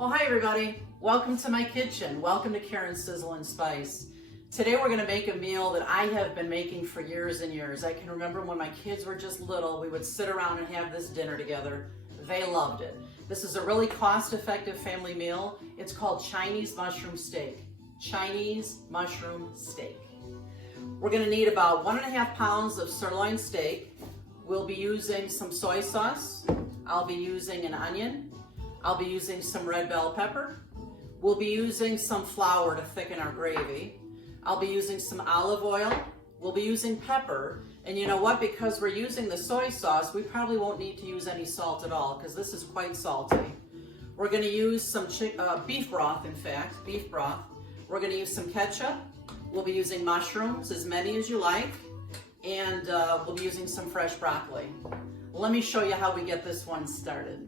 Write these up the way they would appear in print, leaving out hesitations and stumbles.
Well, hi everybody. Welcome to my kitchen. Welcome to Karen's Sizzle and Spice. Today we're going to make a meal that I have been making for years and years. I can remember when my kids were just little, we would sit around and have this dinner together. They loved it. This is a really cost-effective family meal. It's called Chinese mushroom steak. Chinese mushroom steak. We're going to need about 1.5 pounds of sirloin steak. We'll be using some soy sauce. I'll be using an onion. I'll be using some red bell pepper. We'll be using some flour to thicken our gravy. I'll be using some olive oil. We'll be using pepper. And you know what? Because we're using the soy sauce, we probably won't need to use any salt at all because this is quite salty. We're going to use some beef broth, beef broth. We're going to use some ketchup. We'll be using mushrooms, as many as you like. And we'll be using some fresh broccoli. Let me show you how we get this one started.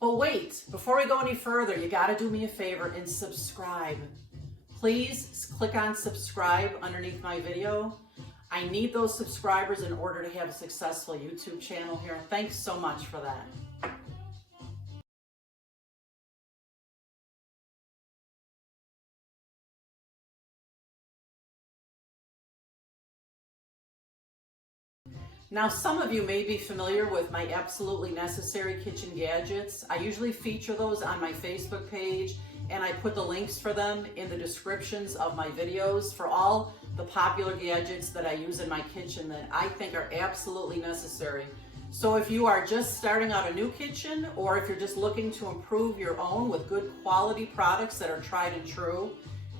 But wait, before we go any further, you gotta do me a favor and subscribe. Please click on subscribe underneath my video. I need those subscribers in order to have a successful YouTube channel here. Thanks so much for that. Now, some of you may be familiar with my absolutely necessary kitchen gadgets. I usually feature those on my Facebook page, and I put the links for them in the descriptions of my videos for all the popular gadgets that I use in my kitchen that I think are absolutely necessary. So if you are just starting out a new kitchen, or if you're just looking to improve your own with good quality products that are tried and true,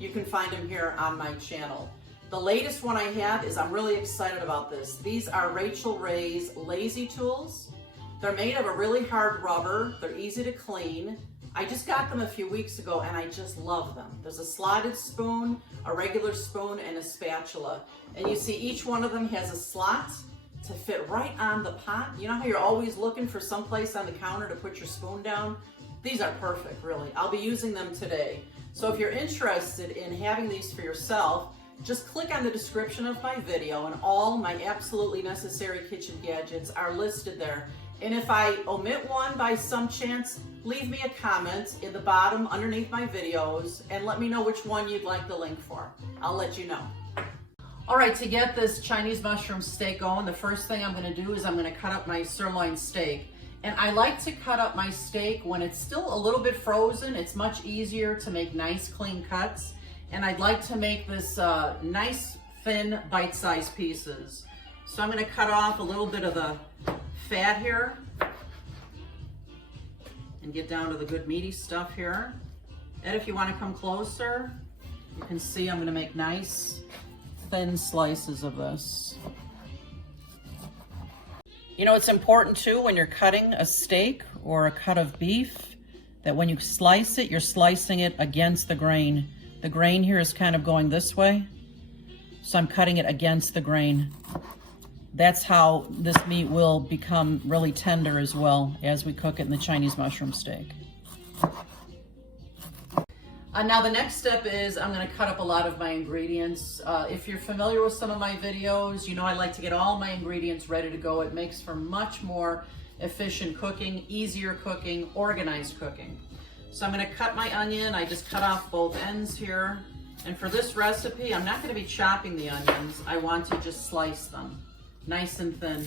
you can find them here on my channel. The latest one I have is, I'm really excited about this. These are Rachel Ray's Lazy Tools. They're made of a really hard rubber. They're easy to clean. I just got them a few weeks ago and I just love them. There's a slotted spoon, a regular spoon, and a spatula. And you see each one of them has a slot to fit right on the pot. You know how you're always looking for some place on the counter to put your spoon down? These are perfect, really. I'll be using them today. So if you're interested in having these for yourself, just click on the description of my video and all my absolutely necessary kitchen gadgets are listed there. And if I omit one by some chance, leave me a comment in the bottom underneath my videos and let me know which one you'd like the link for. I'll let you know. All right, to get this Chinese mushroom steak going, the first thing I'm going to do is I'm going to cut up my sirloin steak. And I like to cut up my steak when it's still a little bit frozen. It's much easier to make nice clean cuts. And I'd like to make this nice, thin, bite-sized pieces. So I'm going to cut off a little bit of the fat here and get down to the good meaty stuff here. And if you want to come closer, you can see I'm going to make nice, thin slices of this. You know, it's important too when you're cutting a steak or a cut of beef that when you slice it, you're slicing it against the grain. The grain here is kind of going this way, so I'm cutting it against the grain. That's how this meat will become really tender as well as we cook it in the Chinese mushroom steak. Now the next step is I'm going to cut up a lot of my ingredients. If you're familiar with some of my videos, you know I like to get all my ingredients ready to go. It makes for much more efficient cooking, easier cooking, organized cooking. So I'm going to cut my onion. I just cut off both ends here. And for this recipe, I'm not going to be chopping the onions. I want to just slice them nice and thin.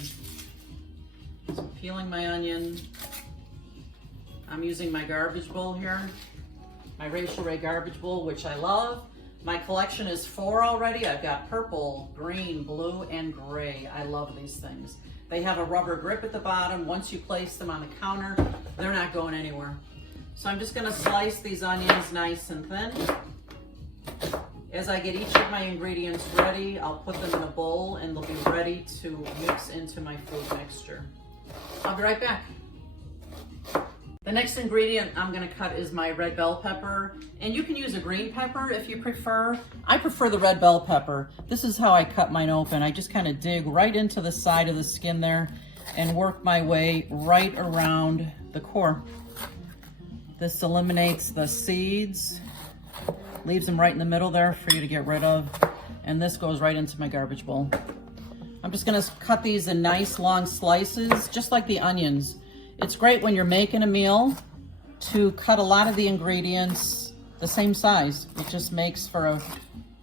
So I'm peeling my onion. I'm using my garbage bowl here, my Rachel Ray garbage bowl, which I love. My collection is 4 already. I've got purple, green, blue, and gray. I love these things. They have a rubber grip at the bottom. Once you place them on the counter, they're not going anywhere. So I'm just going to slice these onions nice and thin. As I get each of my ingredients ready, I'll put them in a bowl and they'll be ready to mix into my food mixture. I'll be right back. The next ingredient I'm going to cut is my red bell pepper. And you can use a green pepper if you prefer. I prefer the red bell pepper. This is how I cut mine open. I just kind of dig right into the side of the skin there and work my way right around the core. This eliminates the seeds, leaves them right in the middle there for you to get rid of, and this goes right into my garbage bowl. I'm just gonna cut these in nice long slices, just like the onions. It's great when you're making a meal to cut a lot of the ingredients the same size. It just makes for a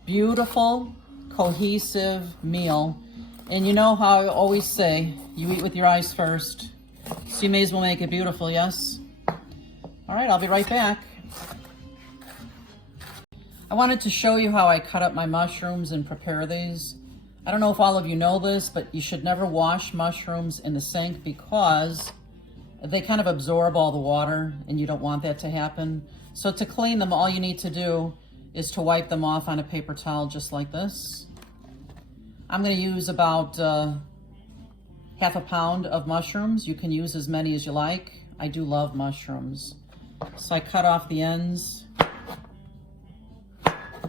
beautiful, cohesive meal. And you know how I always say, you eat with your eyes first. So you may as well make it beautiful, yes? All right, I'll be right back. I wanted to show you how I cut up my mushrooms and prepare these. I don't know if all of you know this, but you should never wash mushrooms in the sink because they kind of absorb all the water and you don't want that to happen. So to clean them, all you need to do is to wipe them off on a paper towel just like this. I'm going to use about half a pound of mushrooms. You can use as many as you like. I do love mushrooms. So I cut off the ends.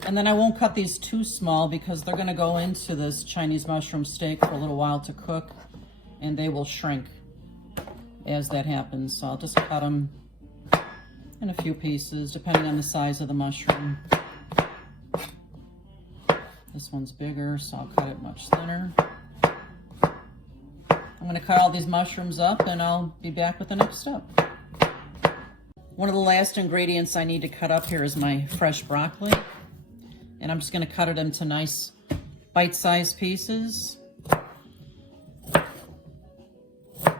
And then I won't cut these too small because they're going to go into this Chinese mushroom steak for a little while to cook, and they will shrink as that happens. So I'll just cut them in a few pieces depending on the size of the mushroom. This one's bigger, so I'll cut it much thinner. I'm going to cut all these mushrooms up and I'll be back with the next step. One of the last ingredients I need to cut up here is my fresh broccoli. And I'm just going to cut it into nice bite-sized pieces.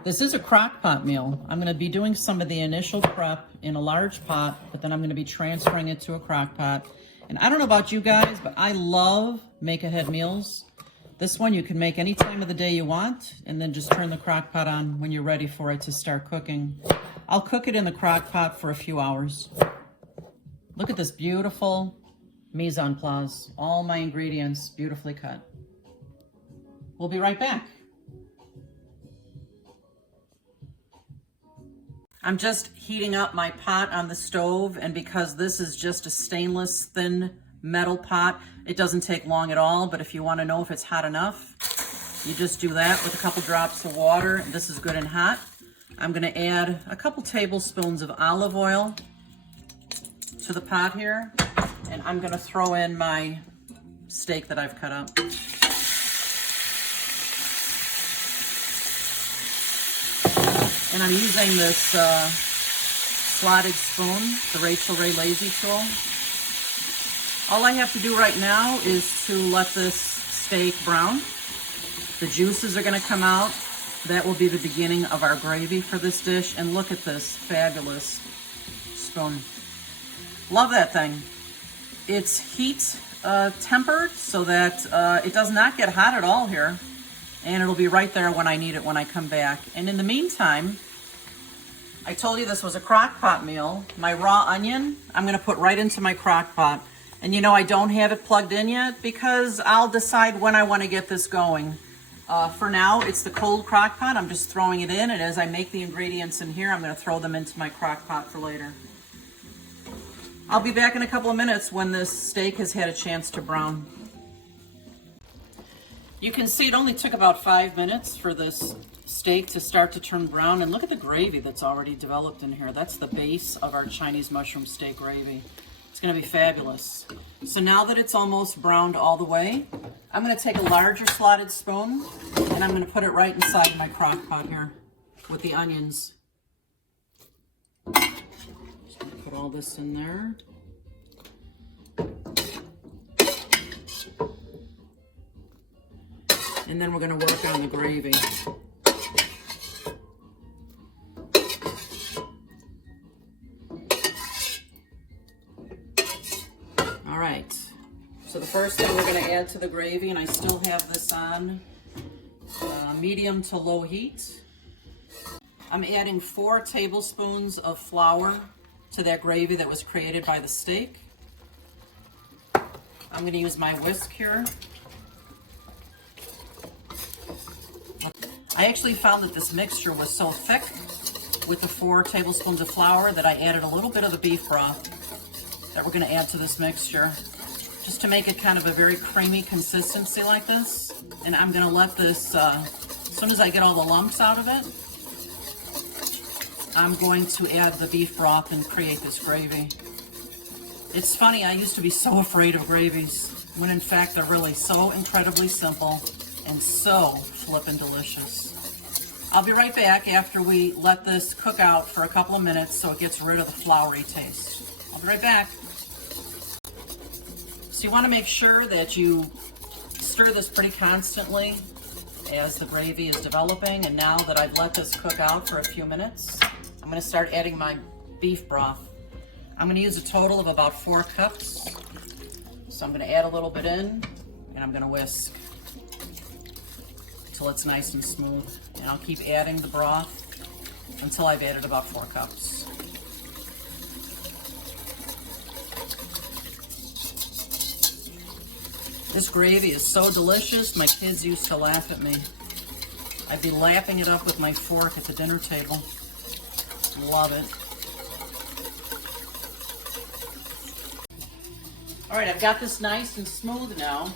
This is a crock pot meal. I'm going to be doing some of the initial prep in a large pot, but then I'm going to be transferring it to a crock pot. And I don't know about you guys, but I love make-ahead meals. This one you can make any time of the day you want, and then just turn the crock pot on when you're ready for it to start cooking. I'll cook it in the crock pot for a few hours. Look at this beautiful mise en place. All my ingredients beautifully cut. We'll be right back. I'm just heating up my pot on the stove, and because this is just a stainless thin metal pot, it doesn't take long at all. But if you want to know if it's hot enough, you just do that with a couple drops of water. This is good and hot. I'm going to add a couple tablespoons of olive oil to the pot here, and I'm going to throw in my steak that I've cut up. And I'm using this slotted spoon, the Rachel Ray Lazy tool. All I have to do right now is to let this steak brown. The juices are going to come out. That will be the beginning of our gravy for this dish. And look at this fabulous spoon. Love that thing. It's heat tempered so that it does not get hot at all here. And it'll be right there when I need it when I come back. And in the meantime, I told you this was a crock pot meal. My raw onion, I'm going to put right into my crock pot. And you know, I don't have it plugged in yet because I'll decide when I want to get this going. For now, it's the cold crock pot. I'm just throwing it in, and as I make the ingredients in here, I'm going to throw them into my crock pot for later. I'll be back in a couple of minutes when this steak has had a chance to brown. You can see it only took about 5 minutes for this steak to start to turn brown, and look at the gravy that's already developed in here. That's the base of our Chinese mushroom steak gravy. It's going to be fabulous. So now that it's almost browned all the way, I'm going to take a larger slotted spoon and I'm going to put it right inside my crock pot here with the onions. Just going to put all this in there. And then we're going to work on the gravy. All right, so the first thing we're going to add to the gravy, and I still have this on medium to low heat. I'm adding 4 tablespoons of flour to that gravy that was created by the steak. I'm going to use my whisk here. I actually found that this mixture was so thick with the 4 tablespoons of flour that I added a little bit of the beef broth that we're going to add to this mixture, just to make it kind of a very creamy consistency like this. And I'm going to let this, as soon as I get all the lumps out of it, I'm going to add the beef broth and create this gravy. It's funny, I used to be so afraid of gravies, when in fact they're really so incredibly simple and so flippin' delicious. I'll be right back after we let this cook out for a couple of minutes so it gets rid of the floury taste. I'll be right back. So you want to make sure that you stir this pretty constantly as the gravy is developing. And now that I've let this cook out for a few minutes, I'm going to start adding my beef broth. I'm going to use a total of about 4 cups. So I'm going to add a little bit in, and I'm going to whisk until it's nice and smooth. And I'll keep adding the broth until I've added about 4 cups. This gravy is so delicious, my kids used to laugh at me. I'd be lapping it up with my fork at the dinner table. Love it. All right, I've got this nice and smooth now.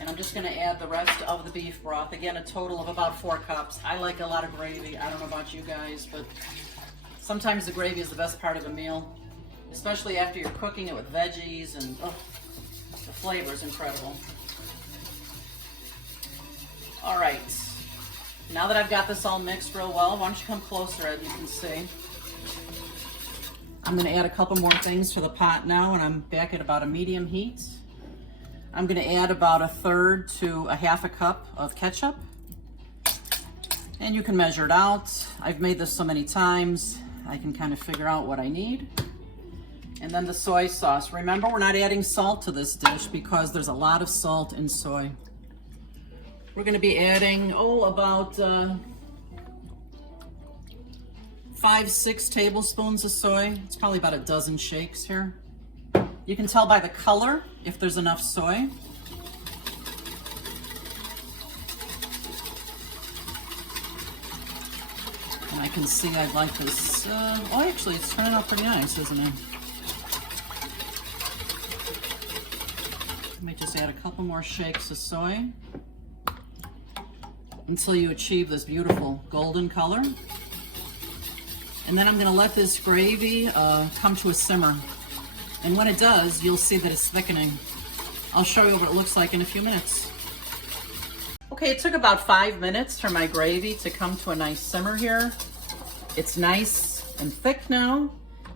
And I'm just gonna add the rest of the beef broth. Again, a total of about 4 cups. I like a lot of gravy. I don't know about you guys, but sometimes the gravy is the best part of a meal, especially after you're cooking it with veggies, and the flavor is incredible. All right, now that I've got this all mixed real well, why don't you come closer, as you can see. I'm gonna add a couple more things to the pot now, and I'm back at about a medium heat. I'm gonna add about 1/3 to 1/2 cup of ketchup. And you can measure it out. I've made this so many times, I can kind of figure out what I need. And then the soy sauce. Remember, we're not adding salt to this dish because there's a lot of salt in soy. We're gonna be adding, about 5-6 tablespoons of soy. It's probably about a dozen shakes here. You can tell by the color if there's enough soy. And I can see I'd like this, actually it's turning out pretty nice, isn't it? Let me just add a couple more shakes of soy until you achieve this beautiful golden color. And then I'm gonna let this gravy come to a simmer. And when it does, you'll see that it's thickening. I'll show you what it looks like in a few minutes. Okay, it took about 5 minutes for my gravy to come to a nice simmer here. It's nice and thick now.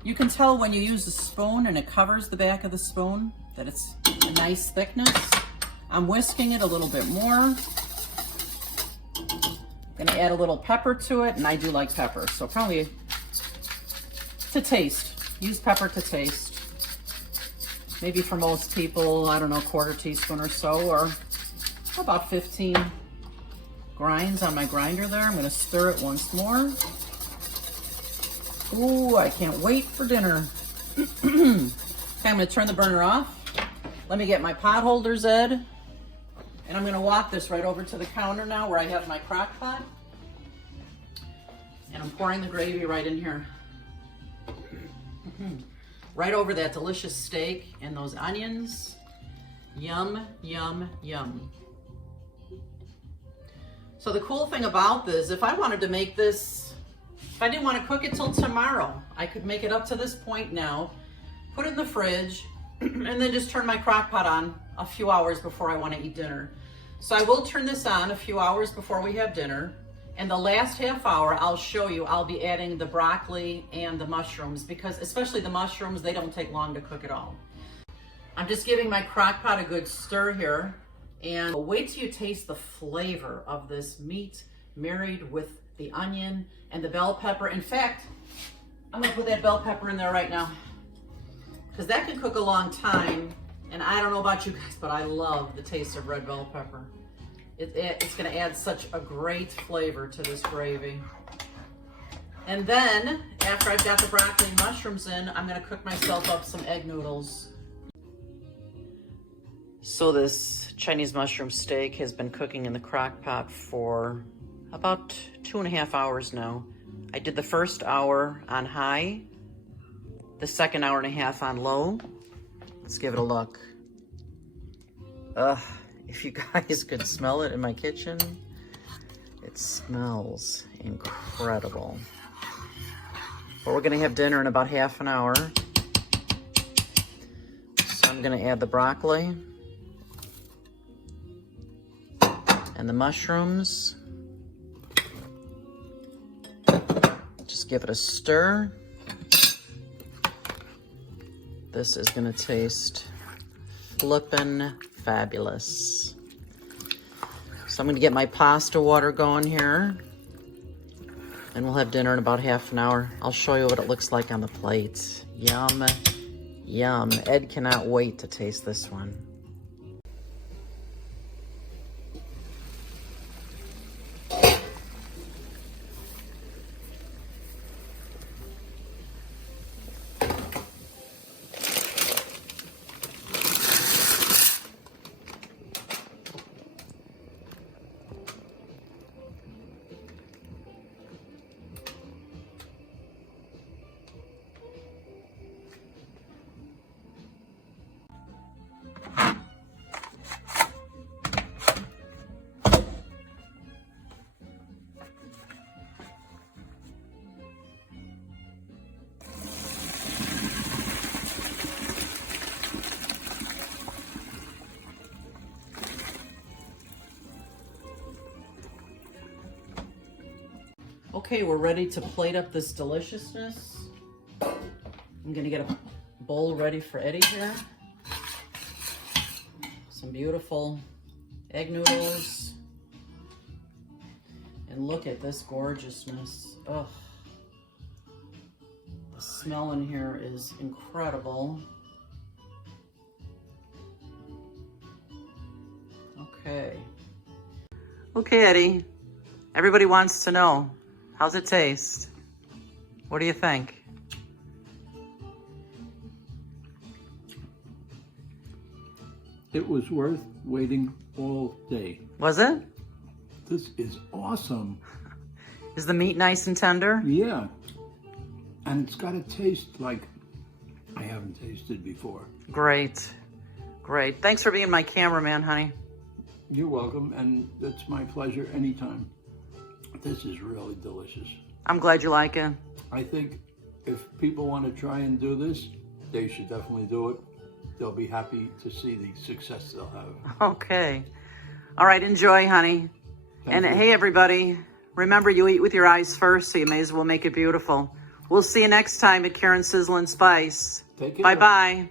You can tell when you use a spoon and it covers the back of the spoon that it's a nice thickness. I'm whisking it a little bit more. Gonna add a little pepper to it, and I do like pepper, so probably to taste. Use pepper to taste. Maybe for most people, I don't know, 1/4 teaspoon or so, or about 15 grinds on my grinder there. I'm gonna stir it once more. Ooh, I can't wait for dinner. Okay, I'm gonna turn the burner off. Let me get my pot holders, Ed. And I'm gonna walk this right over to the counter now where I have my crock pot. And I'm pouring the gravy right in here. Right over that delicious steak and those onions. Yum, yum, yum. So the cool thing about this, if I wanted to make this, if I didn't want to cook it till tomorrow, I could make it up to this point now, put it in the fridge, and then just turn my crock pot on a few hours before I want to eat dinner. So I will turn this on a few hours before we have dinner. And the last half hour, I'll show you, I'll be adding the broccoli and the mushrooms, because especially the mushrooms, they don't take long to cook at all. I'm just giving my crock pot a good stir here. And wait till you taste the flavor of this meat married with the onion and the bell pepper. In fact, I'm gonna put that bell pepper in there right now, because that can cook a long time. And I don't know about you guys, but I love the taste of red bell pepper. It's gonna add such a great flavor to this gravy. And then, after I've got the broccoli and mushrooms in, I'm gonna cook myself up some egg noodles. So this Chinese mushroom steak has been cooking in the crock pot for about 2.5 hours now. I did the first hour on high, the second 1.5 hours on low. Let's give it a look. If you guys could smell it in my kitchen, it smells incredible. But we're gonna have dinner in about 1/2 hour. So I'm gonna add the broccoli and the mushrooms. Just give it a stir. This is gonna taste flippin' fabulous. So I'm gonna get my pasta water going here, and we'll have dinner in about half an hour. I'll show you what it looks like on the plate. Yum, yum. Ed cannot wait to taste this one. Okay, we're ready to plate up this deliciousness. I'm gonna get a bowl ready for Eddie here. Some beautiful egg noodles. And look at this gorgeousness. Ugh. The smell in here is incredible. Okay. Okay, Eddie. Everybody wants to know. How's it taste? What do you think? It was worth waiting all day. Was it? This is awesome. Is the meat nice and tender? Yeah. And it's got a taste like I haven't tasted before. Great. Great. Thanks for being my cameraman, honey. You're welcome, and it's my pleasure anytime. This is really delicious. I'm glad you like it. I think if people want to try and do this, they should definitely do it. They'll be happy to see the success they'll have. Okay. All right, enjoy, honey. Thank you. Hey, everybody, remember you eat with your eyes first, so you may as well make it beautiful. We'll see you next time at Karen's Sizzle and Spice. Take care. Bye-bye.